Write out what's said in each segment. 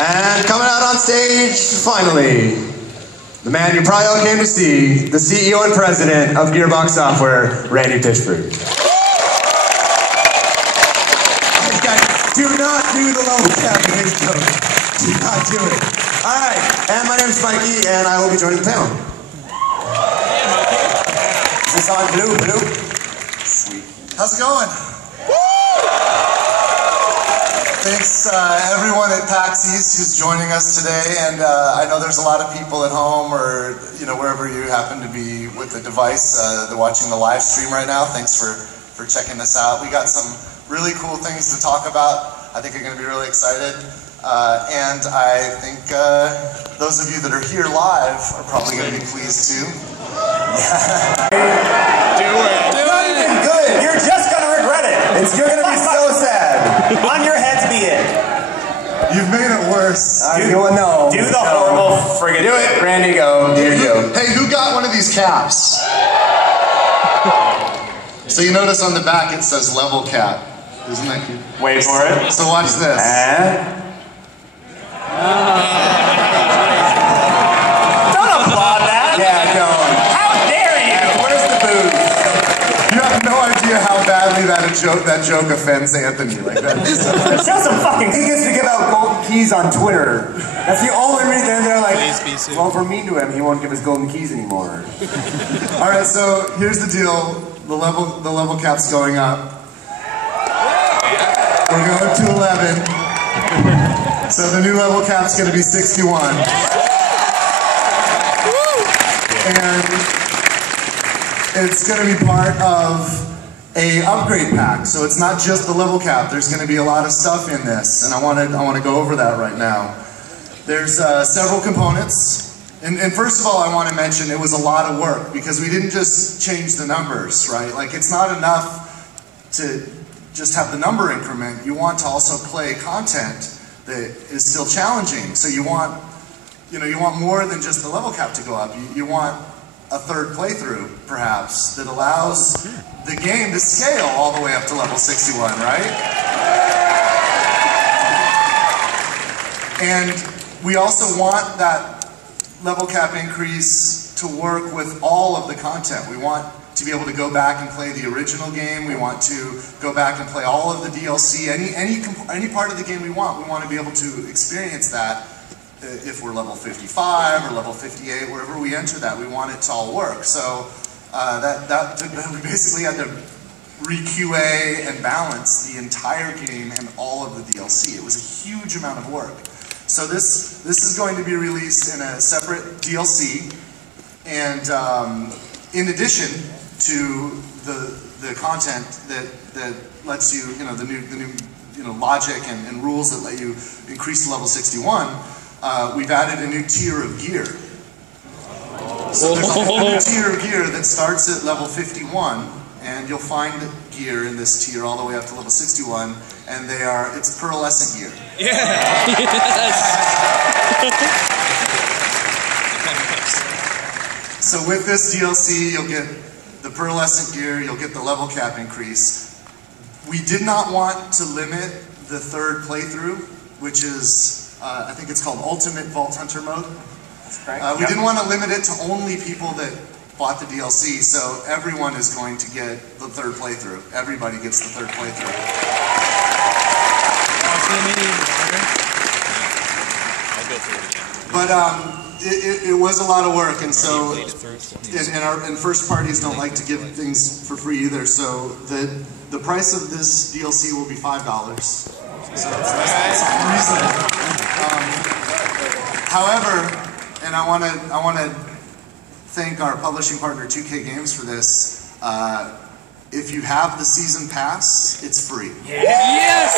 And coming out on stage, finally, the man you probably all came to see, the CEO and president of Gearbox Software, Randy Pitchford. Do not do the level cap intro. Do not do it. Alright, and my name is Mikey, and I will be joining the panel. Is this on blue? Sweet. How's it going? Thanks everyone at PAX East who's joining us today, and I know there's a lot of people at home or wherever you happen to be with the device. They're watching the live stream right now. Thanks for checking this out. We got some really cool things to talk about. I think you're going to be really excited, and I think those of you that are here live are probably going to be pleased too. Do it. Not even good. You're just going to regret it. You're going to be so sad. On your heads be it. You've made it worse. Do the horrible friggin' do it, Randy. Go. Do your deal. Hey, who got one of these caps? So you notice on the back it says level cap. Isn't that cute? Wait for it. So watch this. Don't applaud that. Yeah, don't. How dare you? Where's the booze? You have no idea how badly that joke offends Anthony. Like that. Show some fucking. He gets to give out golden keys on Twitter. That's the only reason they're like, well, if we're mean to him, he won't give us golden keys anymore. Alright, so here's the deal. The level cap's going up. We're going to 11. So the new level cap's going to be 61. And it's going to be part of a upgrade pack. So it's not just the level cap. There's going to be a lot of stuff in this, and I want to go over that right now. There's several components. And first of all, I want to mention it was a lot of work because we didn't just change the numbers, right? Like, it's not enough to just have the number increment. You want to also play content that is still challenging. So you want more than just the level cap to go up. You want a third playthrough, perhaps, that allows the game to scale all the way up to level 61, right? And we also want that level cap increase to work with all of the content. We want to be able to go back and play the original game. We want to go back and play all of the DLC. Any part of the game we want to be able to experience that. If we're level 55 or level 58, wherever we enter that, we want it to all work. So we basically had to re-QA and balance the entire game and all of the DLC. It was a huge amount of work. So this is going to be released in a separate DLC, and in addition to the content that lets you, the new logic and rules that let you increase to level 61, we've added a new tier of gear. So there's a whole new tier of gear that starts at level 51, and you'll find gear in this tier all the way up to level 61, and it's pearlescent gear. Yeah. So with this DLC, you'll get the pearlescent gear, you'll get the level cap increase. We did not want to limit the third playthrough, which is, I think it's called Ultimate Vault Hunter Mode. We didn't want to limit it to only people that bought the DLC, so everyone is going to get the third playthrough. Everybody gets the third playthrough. But it was a lot of work, and so and first parties don't like to give things for free either. So the price of this DLC will be $5. So that's reasonable. However, and I want to thank our publishing partner 2K Games for this. If you have the season pass, it's free. Yes!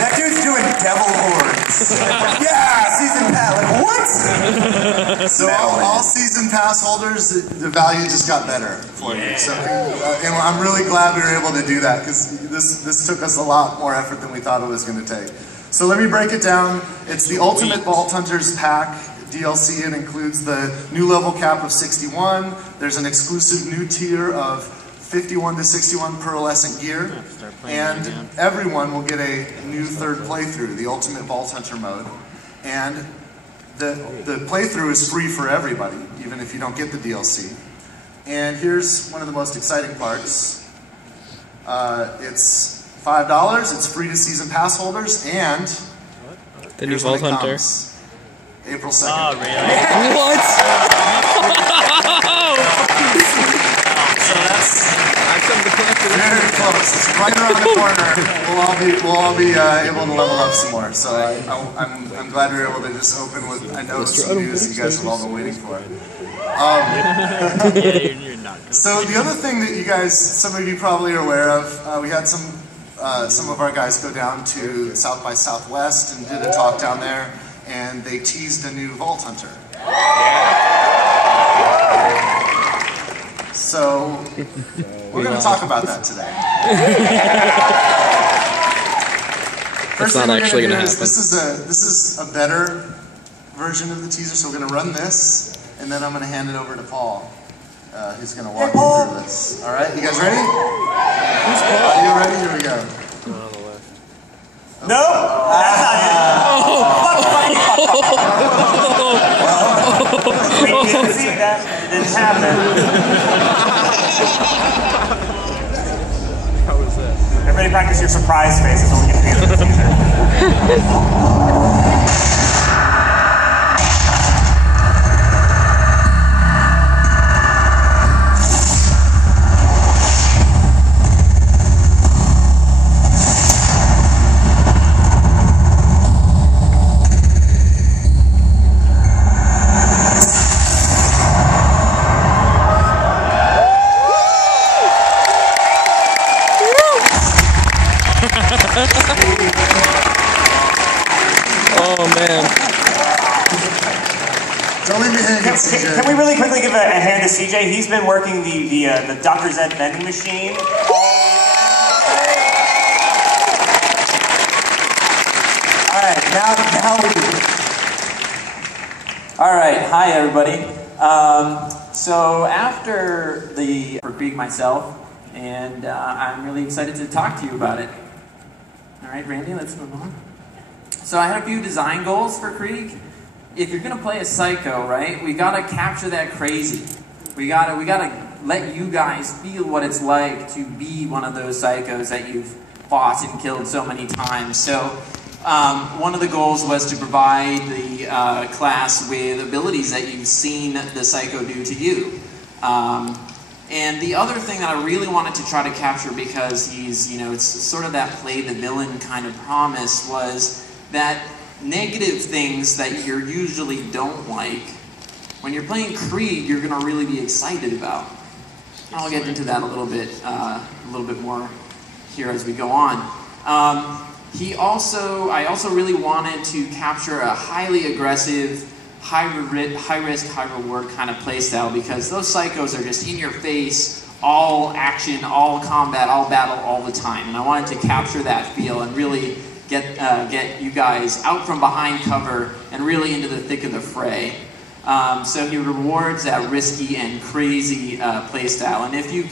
That dude's doing devil horns. Yeah, season pass. Like, what? So all season pass holders, the value just got better for you. So and I'm really glad we were able to do that because this took us a lot more effort than we thought it was going to take. So let me break it down. It's the Ultimate Vault Hunters pack DLC. It includes the new level cap of 61. There's an exclusive new tier of 51 to 61 pearlescent gear, and everyone will get a new third playthrough, the Ultimate Vault Hunter mode. And the playthrough is free for everybody, even if you don't get the DLC. And here's one of the most exciting parts. It's $5, it's free to season pass holders, and the new Vault Hunter. April 2nd. Oh, really? What? So that's very close. It's right around the corner. We'll all be able to level up some more. So I'm glad we were able to just open with, I know, some news you guys have all been waiting for. So the other thing that you guys, some of you probably are aware of, we had some of our guys go down to South by Southwest and did a talk down there, and they teased a new Vault Hunter. So we're going to talk about that today. First thing we're going to do is this is a better version of the teaser, so we're going to run this, and then I'm going to hand it over to Paul, who's going to walk you through this. All right, you guys ready? Who's Paul? Are you ready? Here we go. No, that's not it. We didn't see that. It didn't happen. How was that? Everybody practice your surprise faces when we get to the end of the teaser. Oh man. Don't leave me hanging, CJ. Can we really quickly give a hand to CJ? He's been working the Dr. Zed vending machine. Alright, now All right, hi everybody. So after for Krieg myself, and I'm really excited to talk to you about it. All right, Randy, let's move on. So I had a few design goals for Krieg. If you're gonna play a psycho, right, we gotta capture that crazy. We gotta let you guys feel what it's like to be one of those psychos that you've fought and killed so many times. So one of the goals was to provide the class with abilities that you've seen the psycho do to you. And the other thing that I really wanted to try to capture, because he's, it's sort of that play the villain kind of promise, was that negative things that you usually don't like, when you're playing Krieg, you're going to really be excited about. I'll get into that a little bit more here as we go on. I also really wanted to capture a highly aggressive, high risk, high reward kind of playstyle, because those psychos are just in your face, all action, all combat, all battle, all the time. And I wanted to capture that feel and really get you guys out from behind cover and really into the thick of the fray. So he rewards that risky and crazy playstyle. And if you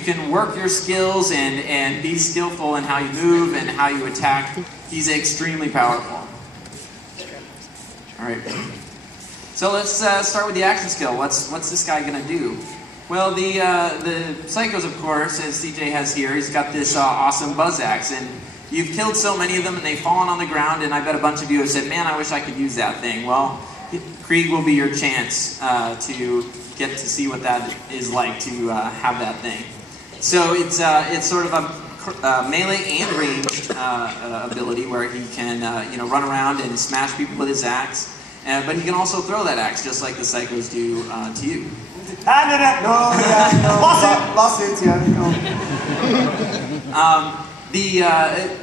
can work your skills and be skillful in how you move and how you attack, he's extremely powerful. All right. So let's start with the action skill. What's this guy gonna do? Well, the psychos, of course, as CJ has here, he's got this awesome buzz axe, and you've killed so many of them, and they've fallen on the ground, and I bet a bunch of you have said, "Man, I wish I could use that thing." Well, Krieg will be your chance to get to see what that is like to have that thing. So it's sort of a melee and ranged ability where he can run around and smash people with his axe, but he can also throw that axe just like the psychos do to you. Lost it, yeah.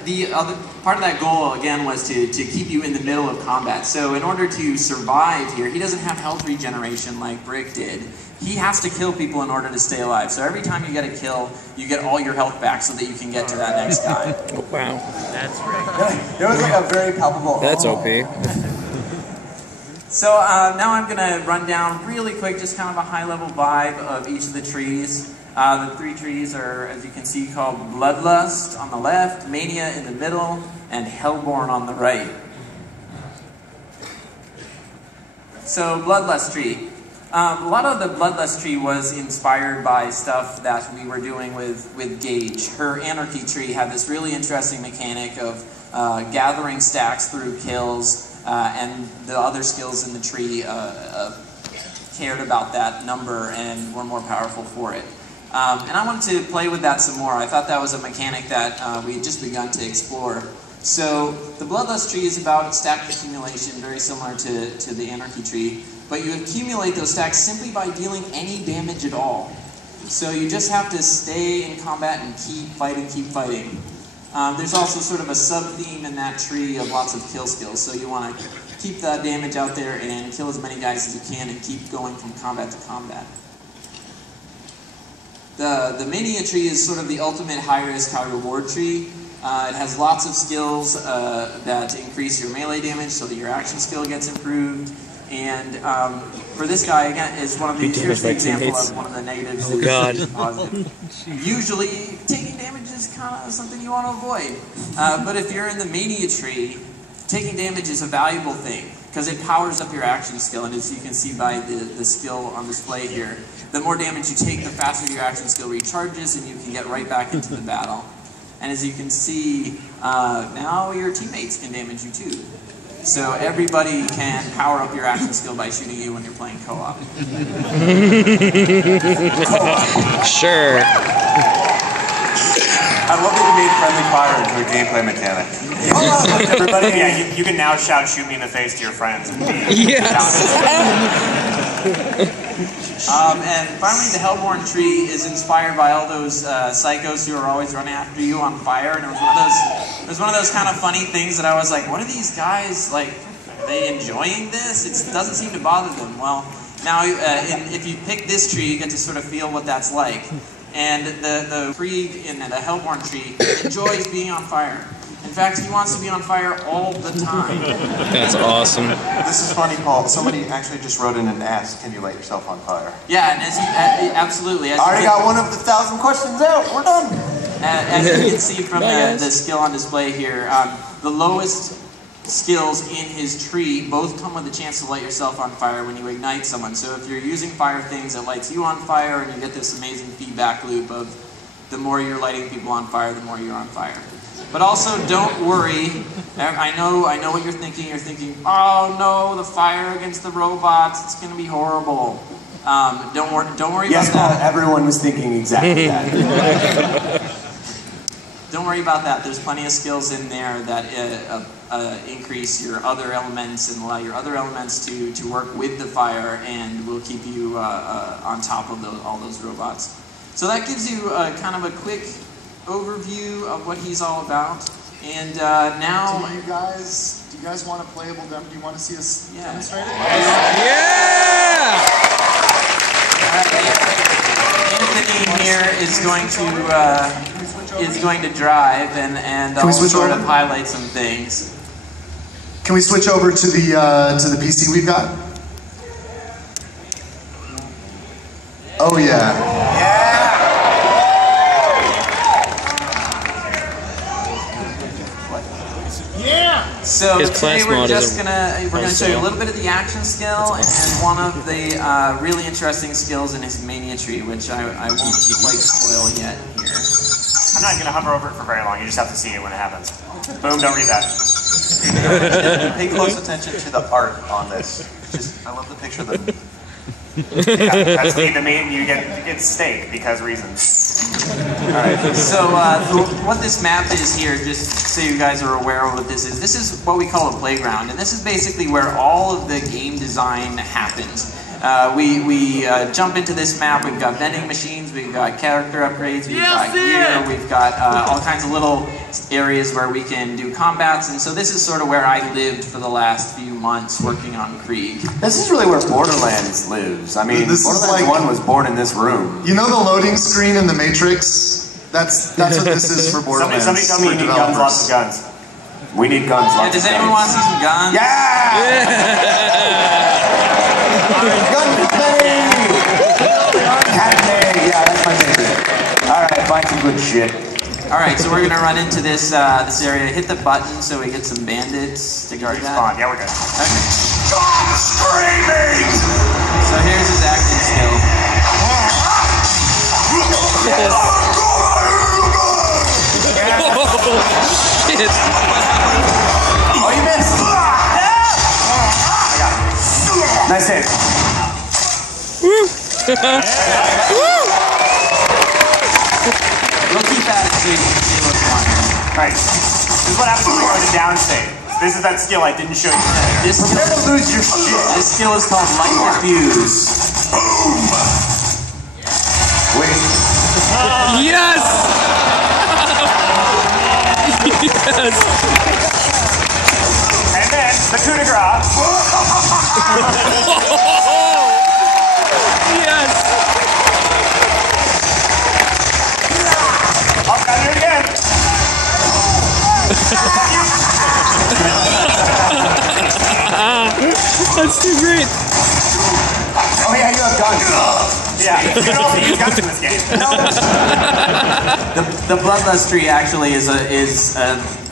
The other part of that goal, again, was to keep you in the middle of combat. So in order to survive here, he doesn't have health regeneration like Brick did. He has to kill people in order to stay alive. So every time you get a kill, you get all your health back so that you can get to that next guy. Wow. That's right. It was like a very palpable... That's OP. So now I'm going to run down really quick, just kind of a high-level vibe of each of the trees. The 3 trees are, as you can see, called Bloodlust on the left, Mania in the middle, and Hellborn on the right. So, Bloodlust tree. A lot of the Bloodlust tree was inspired by stuff that we were doing with Gage. Her Anarchy tree had this really interesting mechanic of gathering stacks through kills, and the other skills in the tree cared about that number and were more powerful for it. And I wanted to play with that some more. I thought that was a mechanic that we had just begun to explore. So the Bloodlust tree is about stack accumulation, very similar to the Anarchy tree. But you accumulate those stacks simply by dealing any damage at all. So you just have to stay in combat and keep fighting, keep fighting. There's also sort of a sub-theme in that tree of lots of kill skills. So you want to keep the damage out there and kill as many guys as you can and keep going from combat to combat. The Mania tree is sort of the ultimate high-risk, high-reward tree. It has lots of skills that increase your melee damage so that your action skill gets improved. And for this guy, again, is one of the here's the example of one of the negatives. Oh God! Usually, taking damage is kind of something you want to avoid. But if you're in the Mania tree, taking damage is a valuable thing because it powers up your action skill. And as you can see by the skill on display here, the more damage you take, the faster your action skill recharges, and you can get right back into the battle. And as you can see, now your teammates can damage you too. So everybody can power up your action skill by shooting you when you're playing co-op. Sure. I love that you made friendly fire into a gameplay mechanic. Everybody, yeah, you can now shout "shoot me in the face" to your friends. And Yes. And finally, the Hellborn tree is inspired by all those psychos who are always running after you on fire. And it was one of those kind of funny things that I was like, what are these guys, like, are they enjoying this? It doesn't seem to bother them. Well, now if you pick this tree, you get to sort of feel what that's like. And the tree in the Hellborn tree enjoys being on fire. In fact, he wants to be on fire all the time. That's awesome. This is funny, Paul. Somebody actually just wrote in and asked, can you light yourself on fire? Yeah, and as you, absolutely. As I already got one of the 1,000 questions out. We're done. As you can see from the skill on display here, the lowest skills in his tree both come with a chance to light yourself on fire when you ignite someone. So if you're using fire things, it lights you on fire, and you get this amazing feedback loop of the more you're lighting people on fire, the more you're on fire. But also, don't worry. I know what you're thinking. You're thinking, oh no, the fire against the robots, it's going to be horrible. Don't worry Yes, about that. everyone was thinking exactly that. Don't worry about that. There's plenty of skills in there that increase your other elements and allow your other elements to work with the fire, and will keep you on top of all those robots. So that gives you kind of a quick overview of what he's all about. And now, do you guys want a playable demo? Do you want to see us demonstrate it? Yeah! Anthony here is going to drive and I'll sort of highlight some things. Can we switch over to the PC we've got? Oh yeah. So His today class we're mod just is we're gonna show you a little bit of the action skill and one of the really interesting skills in his Mania tree, which I won't quite spoil yet here. I'm not going to hover over it for very long. You just have to see it when it happens. Boom, don't read that. Pay close attention to the art on this. I love the picture of the... Yeah, that's the main, you get steak because reasons. Alright, so what this map is here, just so you guys are aware of what this is what we call a playground, and this is basically where all of the game design happens. We jump into this map, we've got vending machines, we've got character upgrades, we've got gear, we've got all kinds of little areas where we can do combats, and so this is sort of where I lived for the last few months working on Krieg. This is really where Borderlands lives. I mean, Borderlands 1 was born in this room. You know the loading screen in the Matrix? That's what this is for Borderlands. Somebody tell me you need guns, lots of guns. We need guns, lots of guns. Does anyone want to see some guns? Yeah! Good shit. All right, so we're gonna run into this this area. Hit the button so we get some bandits to guard that. Spawn. Yeah, we're good. Okay. Stop screaming! So here's his acting skill. Shit. Oh, you missed. Nice hit. We'll keep at it so you can see what's fun. Right. This is what happens when we go to downstate. This is that skill I didn't show you earlier. This skill, Never lose your shit. this skill is called light diffuse. Wait. Yes! Yes! And then the coup de grace. Yes! I'll try to do it again. That's too great. Oh yeah, you have guns. Yeah, you can also use guns in this game. The bloodlust tree actually is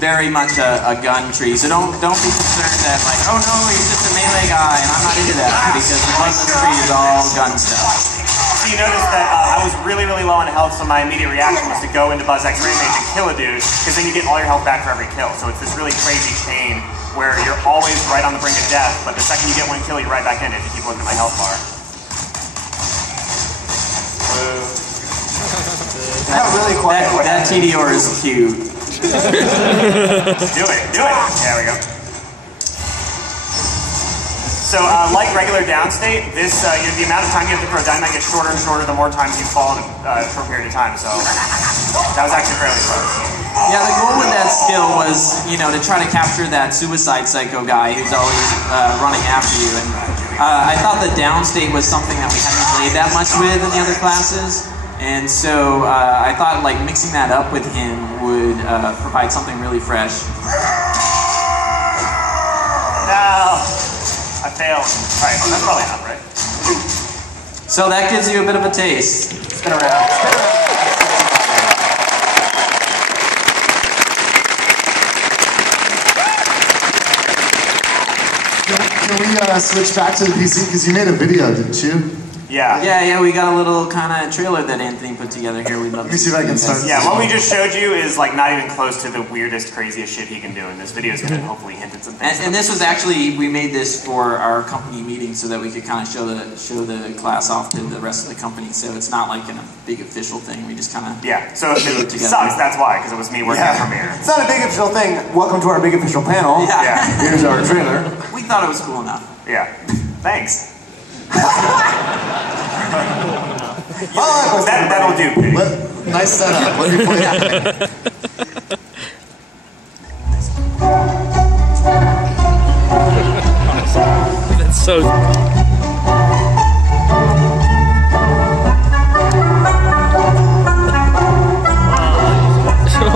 very much a gun tree. So don't be concerned that like, oh no, he's just a melee guy, and I'm not into that because the bloodlust tree is all gun stuff. So you noticed that I was really, really low on health, so my immediate reaction was to go into Buzz X Rampage and kill a dude, because then you get all your health back for every kill. So it's this really crazy chain where you're always right on the brink of death, but the second you get one kill, you're right back in it if you keep looking at my health bar. That really quiet. That TDR is cute. Do it, do it. There we go. So like regular downstate, this the amount of time you have to throw a dynamite gets shorter and shorter the more times you fall in a short period of time. So that was actually fairly close. Yeah, the goal with that skill was, you know, to try to capture that suicide psycho guy who's always running after you. And I thought the downstate was something that we hadn't played that much with in the other classes. And so I thought like mixing that up with him would provide something really fresh. No, I failed. All right, well, that's probably enough, right? So that gives you a bit of a taste. Spin around. Spin around. Can we switch back to the PC? Because you made a video, didn't you? Yeah. Yeah, we got a little kind of trailer that Anthony put together here. We'd love Let me see if I can start. Yeah, what we just showed you is like not even close to the weirdest, craziest shit he can do, and this video is going to hopefully hint at some things. And this was actually, we made this for our company meeting so that we could kind of show the class off to the rest of the company. So it's not like a big official thing. We just kind of So it sucks. That's why, because it was me working at Premiere. It's not a big official thing. Welcome to our big official panel. Yeah. Here's our trailer. We thought it was cool enough. Yeah. Thanks. Oh, That'll do. Pig. Nice setup. Let me play that. That's so...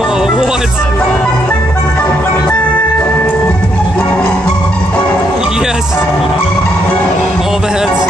Oh, what? Yes! All the heads.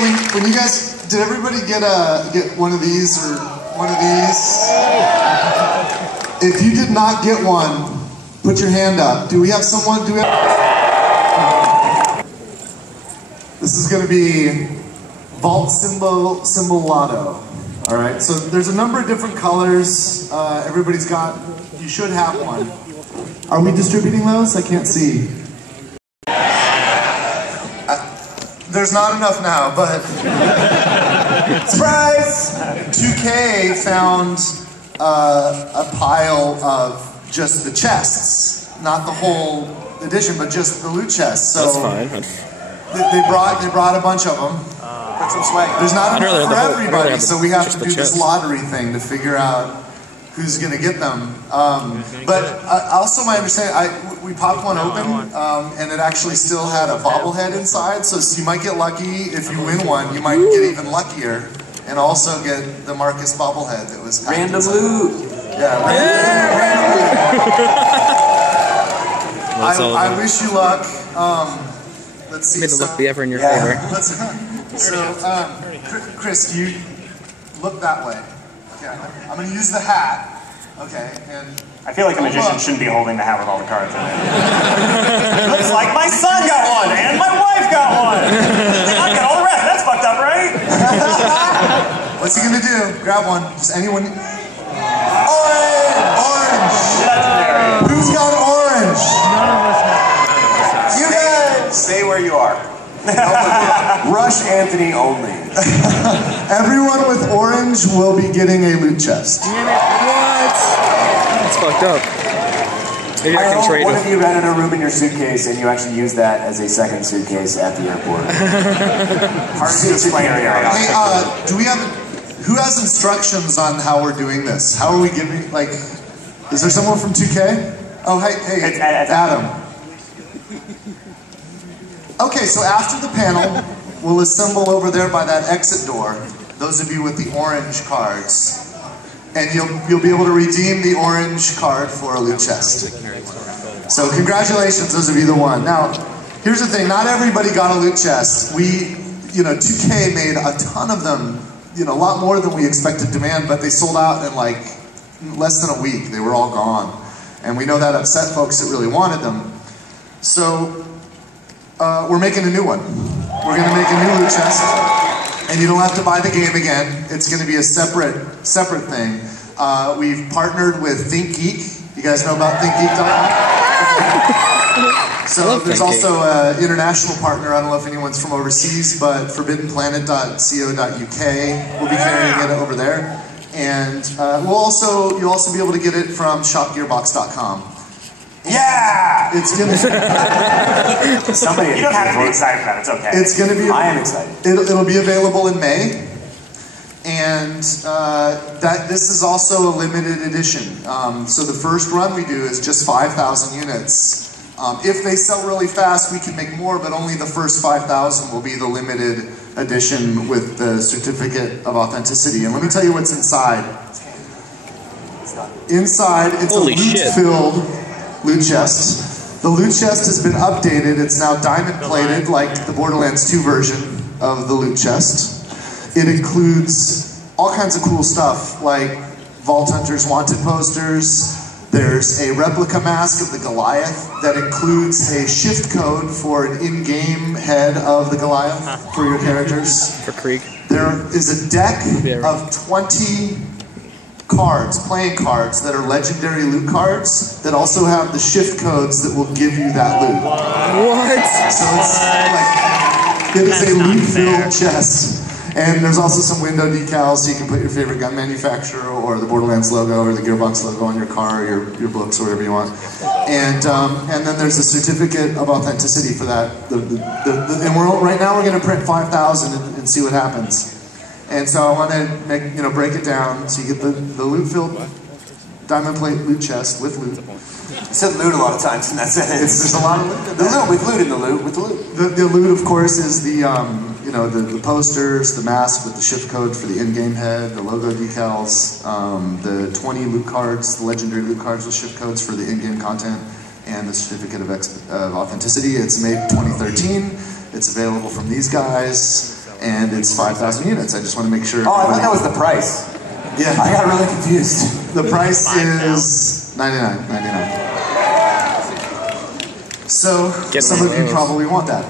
when you guys, did everybody get one of these or one of these? If you did not get one, put your hand up. Do we have someone? Do we have? This is going to be Vault Symbol Lotto. All right. So there's a number of different colors. Everybody's got. You should have one. Are we distributing those? I can't see. There's not enough now, but surprise! 2K found a pile of just the chests, not the whole edition, but just the loot chests. So that's fine. they brought a bunch of them. Put some swag. There's not enough for everybody, so we have to do this lottery thing to figure out who's going to get them. But also my understanding, we popped one open, and it actually still had a bobblehead inside, so you might get lucky. If you win one, you might get even luckier, and also get the Marcus bobblehead that was random loot. Yeah, random loot. I wish you luck. Let's see. Made the luck be ever in your favor. So, Chris, you look that way. Okay, I'm going to use the hat. Okay, and I feel like a magician shouldn't be holding the hat with all the cards in it. Looks like my son got one and my wife got one. I got all the rest. That's fucked up, right? What's he gonna do? Grab one. Just anyone. Orange. Legendary. Who's got orange? You guys stay where you are. Rush Anthony only. Everyone with orange will be getting a loot chest. What? That's fucked up. Maybe I can trade What with... if you rented a room in your suitcase and you actually use that as a second suitcase at the airport? Hard to explain here. Hey, do we have? Who has instructions on how we're doing this? How are we giving? Like, is there someone from 2K? Oh, hey, It's Adam. Okay, so after the panel, we'll assemble over there by that exit door. Those of you with the orange cards. And you'll be able to redeem the orange card for a loot chest. So congratulations, those of you that won. Now, here's the thing, not everybody got a loot chest. 2K made a ton of them, a lot more than we expected demand, but they sold out in like less than a week. They were all gone. And we know that upset folks that really wanted them. So, we're making a new one. We're gonna make a new loot chest. And you don't have to buy the game again. It's going to be a separate thing. We've partnered with ThinkGeek. You guys know about ThinkGeek.com? So there's also an international partner. I don't know if anyone's from overseas, but forbiddenplanet.co.uk. We'll be carrying it over there. And you'll also be able to get it from shopgearbox.com. Yeah! It's gonna. Somebody. You don't have to be excited about it. It's okay. It's gonna be. I am excited. It'll be available in May, and this is also a limited edition. So the first run we do is just 5,000 units. If they sell really fast, we can make more, but only the first 5,000 will be the limited edition with the certificate of authenticity. And let me tell you what's inside. Inside, it's Holy a shit. loot-filled loot chest. The loot chest has been updated. It's now diamond plated like the Borderlands 2 version of the loot chest. It includes all kinds of cool stuff like Vault Hunters Wanted posters. There's a replica mask of the Goliath that includes a shift code for an in-game head of the Goliath for your characters. For Krieg. There is a deck of 20 cards, playing cards, that are legendary loot cards that also have the shift codes that will give you that loot. What? So it is a loot-filled chest. And there's also some window decals so you can put your favorite gun manufacturer or the Borderlands logo or the Gearbox logo on your car or your books or whatever you want. And then there's a certificate of authenticity for that. And right now we're going to print 5,000 and see what happens. And so I want to break it down so you get the loot-filled diamond plate loot chest with loot. You said loot a lot of times in that sentence. There's a lot of loot. The loot, with loot in the loot, with the loot. The loot, of course, is the posters, the mask with the shift code for the in-game head, the logo decals, the 20 loot cards, the legendary loot cards with shift codes for the in-game content, and the certificate of authenticity. It's made 2013. It's available from these guys. and it's 5,000 units. I just want to make sure. Oh, I thought that was the price. Yeah. I got really confused. The price is $99.99. So some of you probably want that.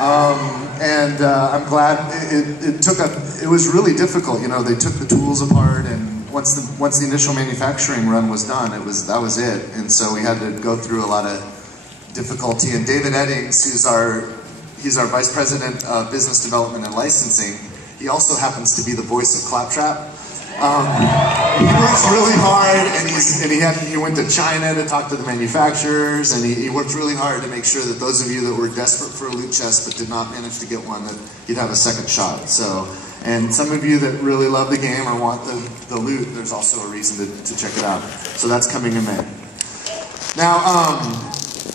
I'm glad it was really difficult. You know, they took the tools apart, and once the initial manufacturing run was done, that was it. And so we had to go through a lot of difficulty. And David Eddings, he's our Vice President of Business Development and Licensing. He also happens to be the voice of Claptrap. He works really hard, and he went to China to talk to the manufacturers, and he worked really hard to make sure that those of you that were desperate for a loot chest but did not manage to get one, that you'd have a second shot. So, and some of you that really love the game or want the loot, there's also a reason to check it out. So that's coming in May. Now,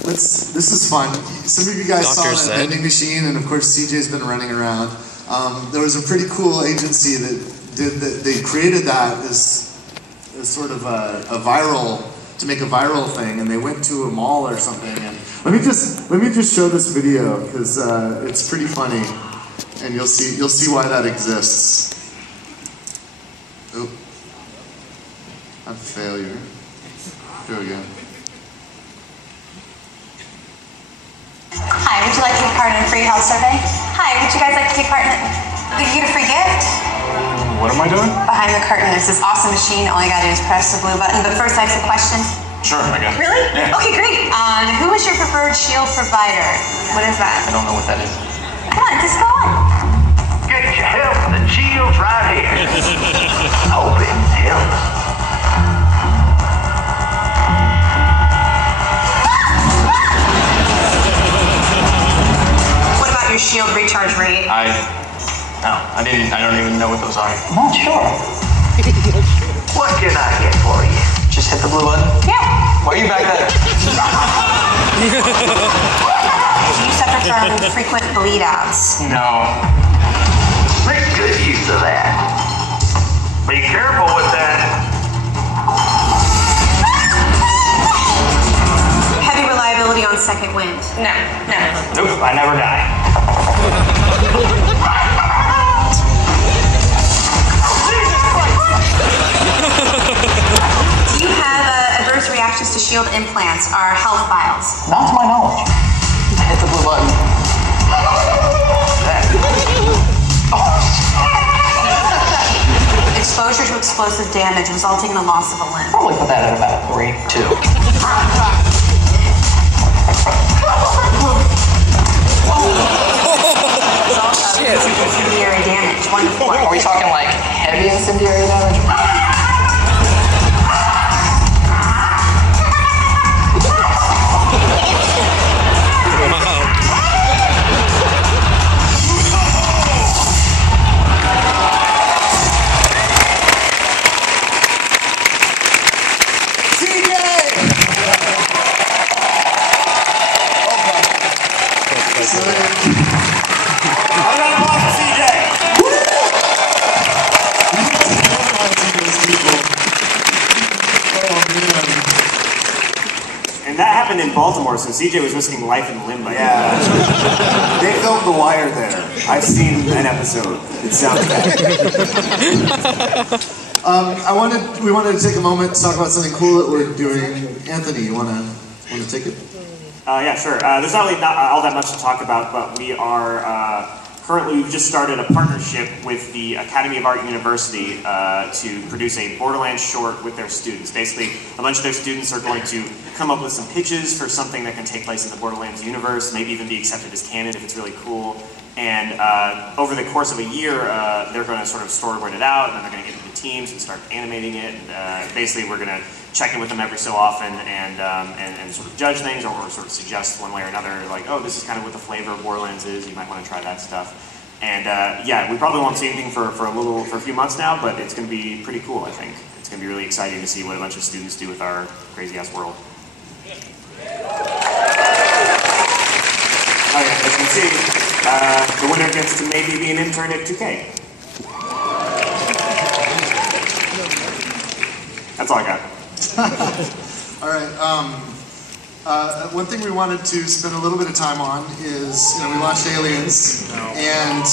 this is fun. Some of you guys saw the vending machine, and of course CJ's been running around. There was a pretty cool agency that they created that as sort of a viral, to make a viral thing, and they went to a mall or something. And let me just show this video, because it's pretty funny, and you'll see why that exists. Oh, a failure. Here we go. Hi, would you like to take part in a free health survey? Hi, would you guys like to take part in it? We can get a free gift. What am I doing? Behind the curtain, there's this awesome machine. All you gotta do is press the blue button. But first, I have some questions. Sure, I guess. Really? Yeah. Okay, great. Who is your preferred shield provider? What is that? I don't know what that is. Come on, just go on. Get your help, the shield's right here. Hope it helps. What about your shield recharge rate? I don't even know what those are. Not sure. What can I get for you? Just hit the blue button? Yeah. Why are you back there? You suffer from frequent bleed outs. No. Make good use of that. Be careful with that. Heavy reliability on second wind. No. Nope, I never die. Do you have adverse reactions to shield implants or health vials? Not to my knowledge. Hit the blue button. Exposure to explosive damage resulting in the loss of a limb. Probably put that at about 3, 2. Incendiary damage, 1 to 4. Are we talking like heavy incendiary damage? And that happened in Baltimore, so CJ was risking life and limb by They filmed The Wire there. I've seen an episode. It sounds bad. We wanted to take a moment to talk about something cool that we're doing. Anthony, you want to take it? Yeah, sure. There's not all that much to talk about, but we are currently, we've just started a partnership with the Academy of Art University to produce a Borderlands short with their students. Basically, a bunch of their students are going to come up with some pitches for something that can take place in the Borderlands universe, maybe even be accepted as canon if it's really cool. And over the course of a year, they're going to sort of storyboard it out, and then they're going to get into teams and start animating it. And basically, we're going to check in with them every so often and sort of judge things or sort of suggest one way or another, like, oh, this is kind of what the flavor of Borderlands is. You might want to try that stuff. And yeah, we probably won't see anything for a few months now, but it's going to be pretty cool. I think it's going to be really exciting to see what a bunch of students do with our crazy ass world. Okay, as you can see, the winner gets to maybe be an intern at 2K. That's all I got. All right. One thing we wanted to spend a little bit of time on is, we launched Aliens, and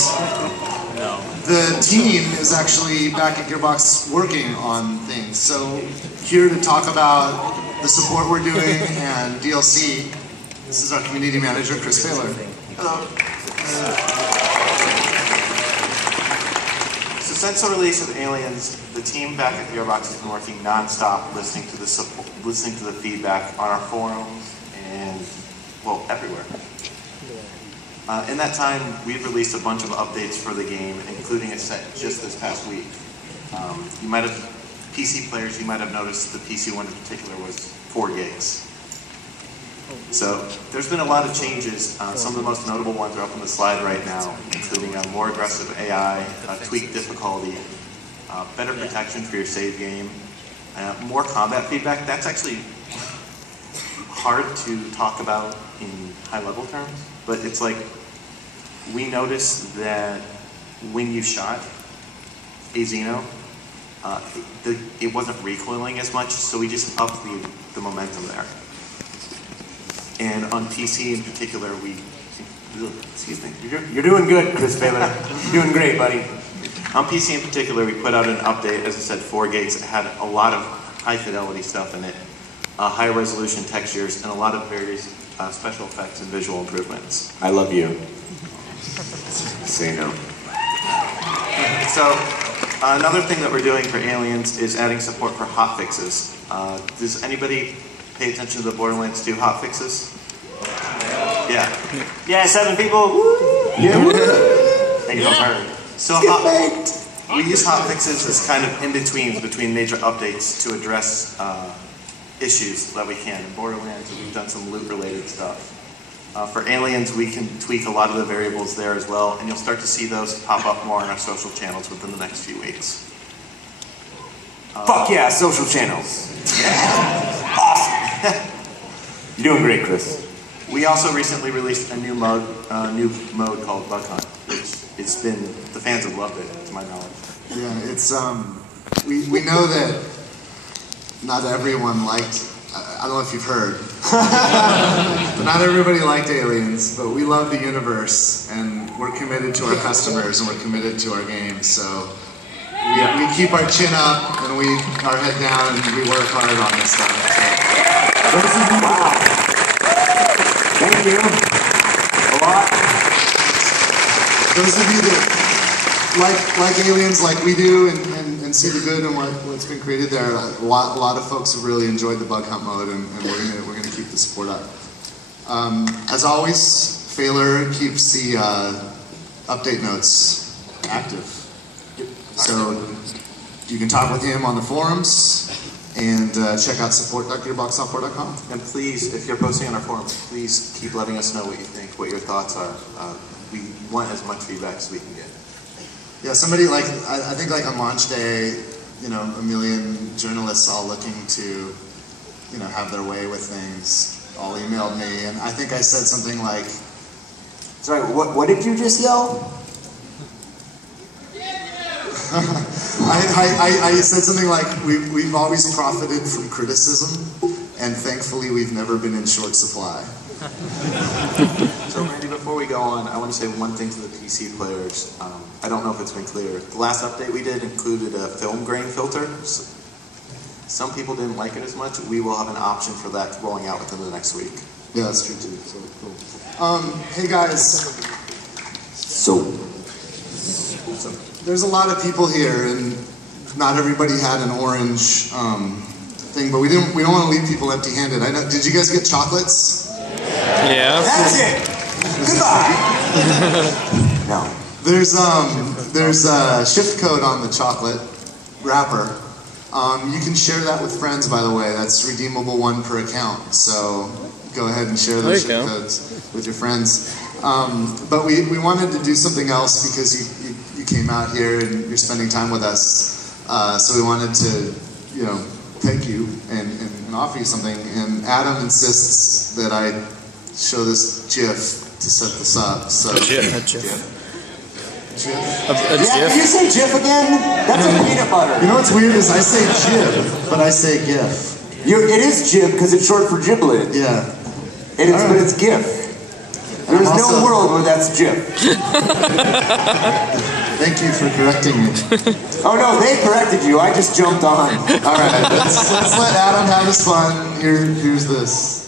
the team is actually back at Gearbox working on things. So here to talk about the support we're doing and DLC, this is our community manager, Chris Taylor. Hello. So since the release of Aliens, the team back at Gearbox has been working non-stop, listening to the feedback on our forums and, well, everywhere. In that time, we've released a bunch of updates for the game, including a set just this past week. You might have, PC players, you might have noticed the PC one in particular was 4 gigs. So there's been a lot of changes. Some of the most notable ones are up on the slide right now, including a more aggressive AI, tweaked difficulty, better protection for your save game, more combat feedback. That's actually hard to talk about in high-level terms, but it's like we noticed that when you shot a Xeno, it wasn't recoiling as much, so we just upped the momentum there. And on PC in particular, excuse me, you're doing good, Chris Taylor. You're doing great, buddy. On PC in particular, we put out an update, as I said, 4 gigs. It had a lot of high-fidelity stuff in it, high-resolution textures, and a lot of various special effects and visual improvements. I love you. Say no. So, another thing that we're doing for Aliens is adding support for hotfixes. Does anybody pay attention to the Borderlands 2 hotfixes? Yeah. Yeah, 7 people. Woo! Yeah. Thank you, heard. So we use hotfixes as kind of in-betweens between major updates to address issues that we can. In Borderlands, we've done some loot-related stuff. For Aliens, we can tweak a lot of the variables there as well, and you'll start to see those pop up more on our social channels within the next few weeks. Fuck yeah, social channels. Yeah. Awesome. You're doing great, Chris. We also recently released a new mode called Bug Hunt, which the fans have loved it, to my knowledge. Yeah, it's, we know that not everyone liked, I don't know if you've heard, but not everybody liked Aliens, but we love the universe, and we're committed to our customers, and we're committed to our games, so we keep our chin up, and our head down, and we work hard on this stuff. So. Wow. Thank you. A lot. Those of you that like Aliens like we do and see the good in what's been created there, a lot of folks have really enjoyed the Bug Hunt mode, and we're gonna keep the support up. As always, Failer keeps the update notes active. So you can talk with him on the forums and check out support.gearboxsoftware.com. And please, if you're posting on our forums, please keep letting us know what you think, what your thoughts are. We want as much feedback as we can get. Yeah, somebody I think on launch day, a million journalists all looking to, have their way with things, all emailed me, and I think I said something like, sorry, what did you just yell? I said something like, we've always profited from criticism, and thankfully we've never been in short supply. So Randy, before we go on, I want to say one thing to the PC players. I don't know if it's been clear. The last update we did included a film grain filter. So some people didn't like it as much. We will have an option for that rolling out within the next week. Yeah, that's true too. So cool. Hey guys. So there's a lot of people here, and not everybody had an orange thing, but we don't want to leave people empty-handed. Did you guys get chocolates? Yeah. That's it. Goodbye. No. There's a shift code on the chocolate wrapper. You can share that with friends, by the way. That's redeemable 1 per account. So go ahead and share those shift codes with your friends. But we wanted to do something else because you came out here and you're spending time with us. So we wanted to, thank you and offer you something. And Adam insists that I show this GIF to set this up. So, A GIF. Did you say GIF again? That's a peanut butter. You know what's weird is I say jib, but I say GIF. It is jib because it's short for giblet. Yeah. But it's GIF. There's no world where that's GIF. Thank you for correcting me. Oh no, they corrected you. I just jumped on. All right, let's let Adam have his fun. Here's this.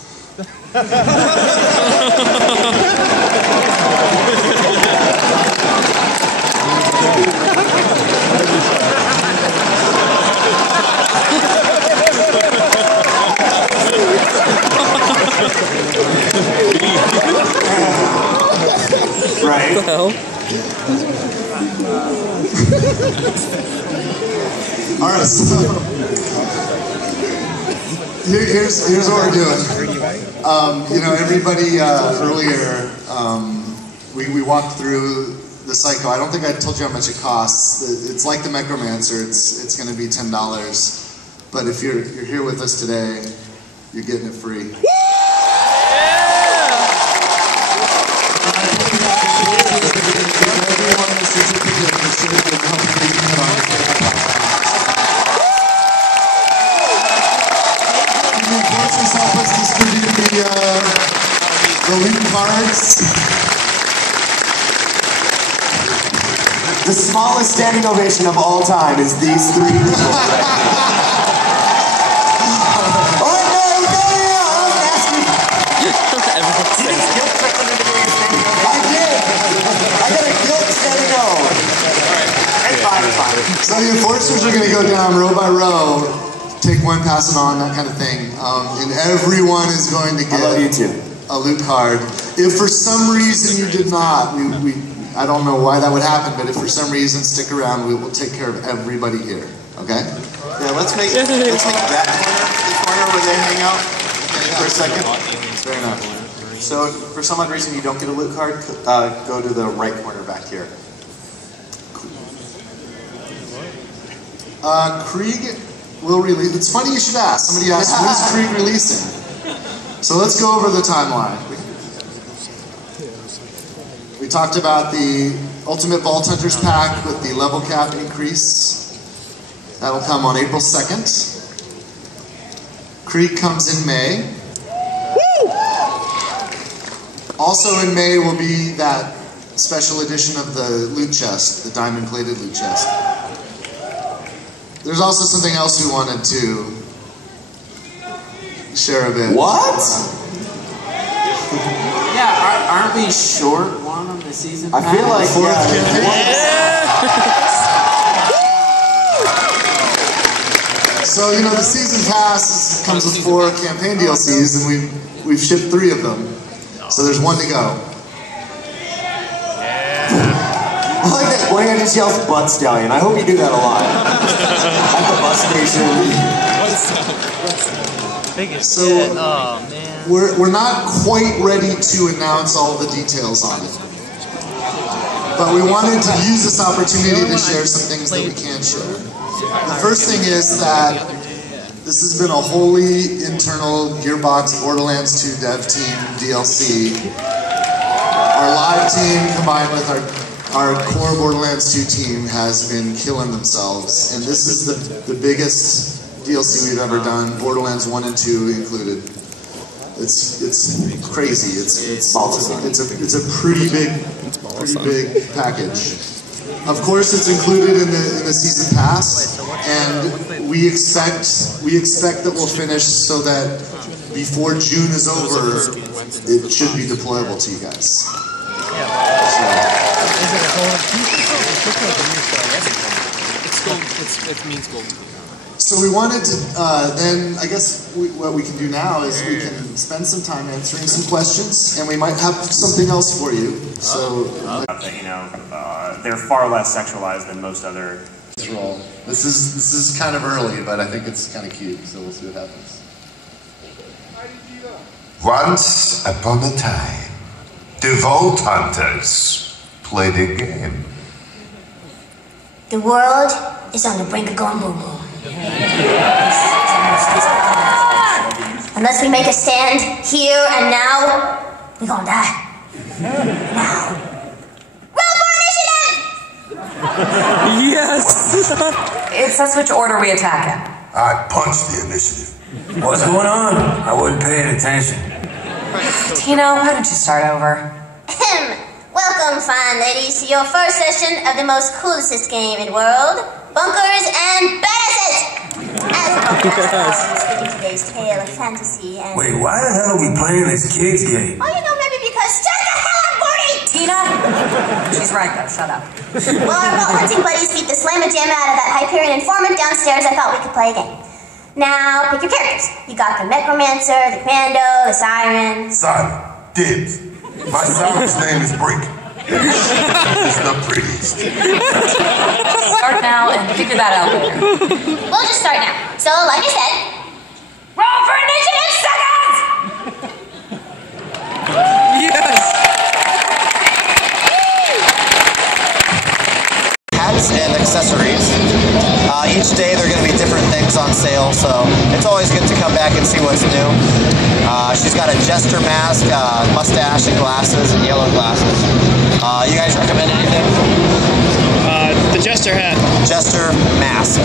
Right. What the hell? All right, so here's what we're doing. You know, everybody earlier, we walked through the cycle. I don't think I told you how much it costs. It's like the Necromancer. It's going to be $10. But if you're here with us today, you're getting it free. The loot cards. The smallest standing ovation of all time is these three people. Oh no, I'm asking. I did. I got a guilt standing O. It's fine. So the enforcers are going to go down row by row, take one, pass it on, that kind of thing. And everyone is going to get a loot card. If for some reason you did not, I don't know why that would happen, but if for some reason, stick around, we will take care of everybody here, okay? Yeah, let's make that corner the corner where they hang out for a second. Fair enough. So, for some odd reason you don't get a loot card, go to the right corner back here. Krieg will release. It's funny you should ask. Somebody asked, when's Krieg releasing? So let's go over the timeline. We talked about the Ultimate Vault Hunters pack with the level cap increase. That'll come on April 2nd. Krieg comes in May. Also in May will be that special edition of the loot chest, the diamond plated loot chest. There's also something else we wanted to share a bit. What? Yeah, aren't we short one on the season pass? I feel like So, you know, the season pass comes with 4 campaign DLCs, and we've shipped 3 of them. So there's 1 to go. I like that Boyan just yells butt stallion. I hope you do that a lot. At the bus station. Biggest So, shit. Oh, man. we're not quite ready to announce all the details on it. But we wanted to use this opportunity to share some things that we can share. The first thing is that this has been a wholly internal Gearbox Borderlands 2 dev team DLC. Our live team combined with our core Borderlands 2 team has been killing themselves. And this is the biggest DLC we've ever done, Borderlands 1 and 2 included. It's crazy. It's a pretty big package. Of course, it's included in the season pass, and we expect that we'll finish so that before June is over, it should be deployable to you guys. So we wanted to, then I guess what we can do now is we can spend some time answering some questions, and we might have something else for you. So, they're far less sexualized than most other. Roll. This is kind of early, but I think it's kind of cute. So we'll see what happens. Once upon a time, the Vault Hunters played a game. The world is on the brink of going boom boom. Unless we make a stand here and now, we're gonna die. Now. Roll for initiative! Yes! It says which order we attack in. I punched the initiative. What's going on? I wasn't paying attention. Tina, why don't you start over? Welcome, fine ladies, to your first session of the most coolest game in the world, Bunkers and Badasses! As the bunkers, today's tale of fantasy and... Wait, why the hell are we playing this kids game? Oh, you know, maybe because... Shut the hell up, Gordy! Tina? She's right, though. Shut up. Well, our vault hunting buddies beat the slamma-jamma out of that Hyperion informant downstairs. I thought we could play a game. Now, pick your characters. You got the Necromancer, the Commando, the Siren. Siren. Dibs. My siren's name is Brick. It's the prettiest. Start now and figure that out later. We'll just start now. So, like I said, roll for initiative, suckers! Yes! Hats and accessories. Each day there are going to be different things on sale, so it's always good to come back and see what's new. She's got a jester mask, mustache, and glasses, and yellow glasses. You guys recommend anything? The jester hat. Jester mask.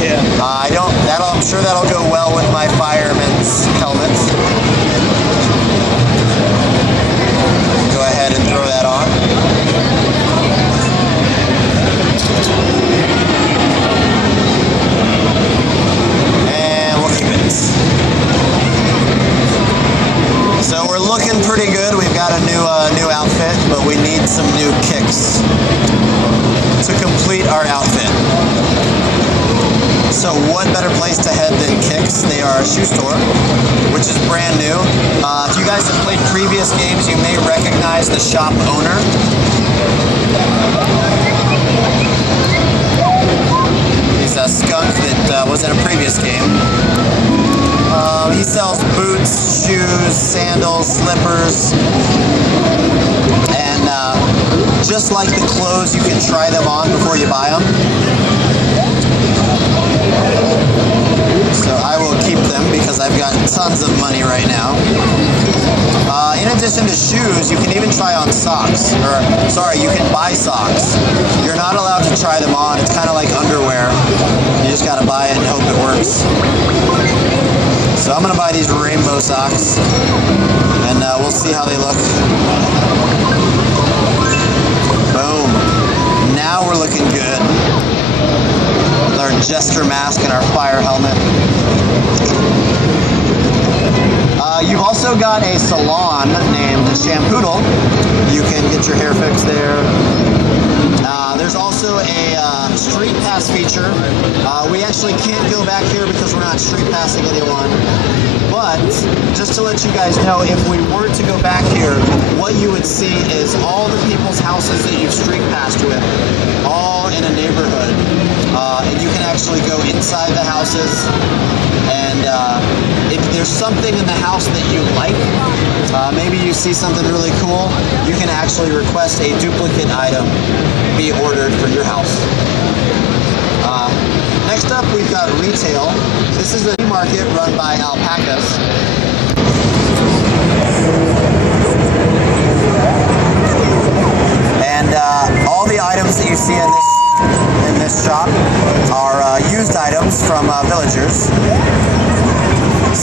Yeah. I'm sure that'll go well with my fireman's helmet. Go ahead and throw that on. And we'll keep it. So we're looking pretty good. We've got a new outfit, but we need some new kicks to complete our outfit. So what better place to head than Kicks? They are a shoe store, which is brand new. If you guys have played previous games, you may recognize the shop owner. He's a skunk that was in a previous game. He sells boots, shoes, sandals, slippers, and just like the clothes, you can try them on before you buy them. So I will keep them because I've got tons of money right now. In addition to shoes, you can even try on socks. You can buy socks. You're not allowed to try them on. It's kind of like underwear. You just gotta buy it and hope it works. So I'm gonna buy these rainbow socks, and we'll see how they look. Boom. Now we're looking good. With our jester mask and our fire helmet. You've also got a salon named Shampoodle. You can get your hair fixed there. There's also a street pass feature. We actually can't go back here because we're not street passing anyone. But just to let you guys know, if we were to go back here, what you would see is all the people's houses that you've street passed with, all in a neighborhood. And you can actually go inside the houses, and if there's something in the house that you like, maybe you see something really cool, you can actually request a duplicate item be ordered for your house. Next up, we've got retail. This is a new market run by alpacas. And all the items that you see in this shop are used items from villagers.